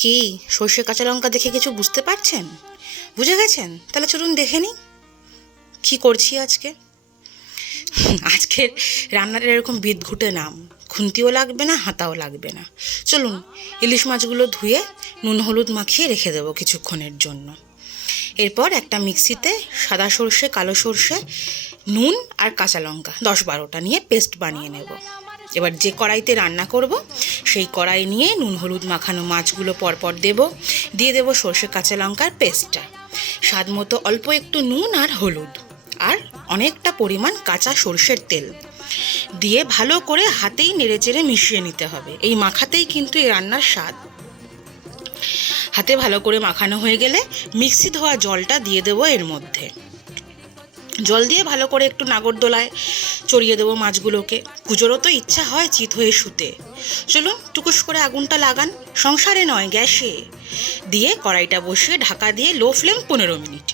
কি সর্ষে কাঁচা লঙ্কা দেখে কিছু বুঝতে পারছেন? বুঝে গেছেন? তাহলে চলুন দেখে নিই কী করছি আজকে। আজকের রান্নাটা এরকম বিদঘুটে নাম, খুন্তিও লাগবে না, হাতাও লাগবে না। চলুন ইলিশ মাছগুলো ধুয়ে নুন হলুদ মাখিয়ে রেখে দেবো কিছুক্ষণের জন্য। এরপর একটা মিক্সিতে সাদা সর্ষে, কালো সর্ষে, নুন আর কাঁচা লঙ্কা 10-12টা নিয়ে পেস্ট বানিয়ে নেব। এবার যে কড়াইতে রান্না করব সেই কড়াই নিয়ে নুন হলুদ মাখানো মাছগুলো পরপর দিয়ে দেব সর্ষে কাঁচা লঙ্কার পেস্টটা, স্বাদ মতো অল্প একটু নুন আর হলুদ, আর অনেকটা পরিমাণ কাঁচা সর্ষের তেল দিয়ে ভালো করে হাতেই নেড়েচেড়ে মিশিয়ে নিতে হবে। এই মাখাতেই কিন্তু এই রান্নার স্বাদ। হাতে ভালো করে মাখানো হয়ে গেলে মিক্সি ধোয়া জলটা দিয়ে দেবো এর মধ্যে। জল দিয়ে ভালো করে একটু নাগরদোলায় চড়িয়ে দেবো মাছগুলোকে। কুজোরও তো ইচ্ছা হয় চিত হয়ে শুতে। চলুন টুকুস করে আগুনটা লাগান, সংসারে নয় গ্যাসে। দিয়ে কড়াইটা বসিয়ে ঢাকা দিয়ে লো ফ্লেম 15 মিনিট।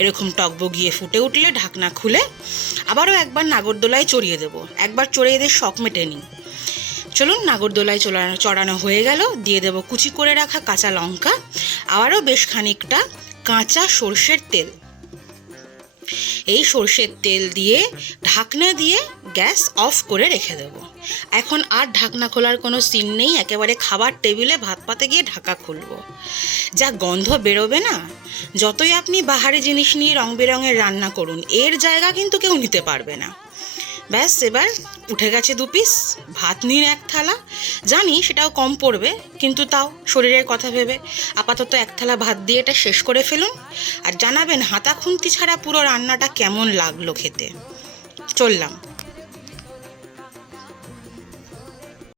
এরকম টকবগিয়ে ফুটে উঠলে ঢাকনা খুলে আবারও একবার নাগরদোলায় চড়িয়ে দেবো। একবার চড়িয়ে দিয়ে শক মেটে নিই। চলুন নাগরদোলায় চড়ানো হয়ে গেল, দিয়ে দেবো কুচি করে রাখা কাঁচা লঙ্কা, আবারও বেশ খানিকটা কাঁচা সর্ষের তেল। এই সর্ষের তেল দিয়ে ঢাকনা দিয়ে গ্যাস অফ করে রেখে দেবো। এখন আর ঢাকনা খোলার কোনো সিন নেই, একেবারে খাবার টেবিলে ভাত পাতে গিয়ে ঢাকা খুলবো। যা গন্ধ বেরোবে না, যতই আপনি বাহারি জিনিস নিয়ে রং বেরঙের রান্না করুন, এর জায়গা কিন্তু কেউ নিতে পারবে না। ব্যাস, এবার উঠে গেছে 2 পিস। ভাত নিন 1 থালা। জানি সেটাও কম পড়বে, কিন্তু তাও শরীরের কথা ভেবে আপাতত 1 থালা ভাত দিয়ে এটা শেষ করে ফেলুন। আর জানাবেন হাতা খুন্তি ছাড়া পুরো রান্নাটা কেমন লাগলো খেতে। চললাম।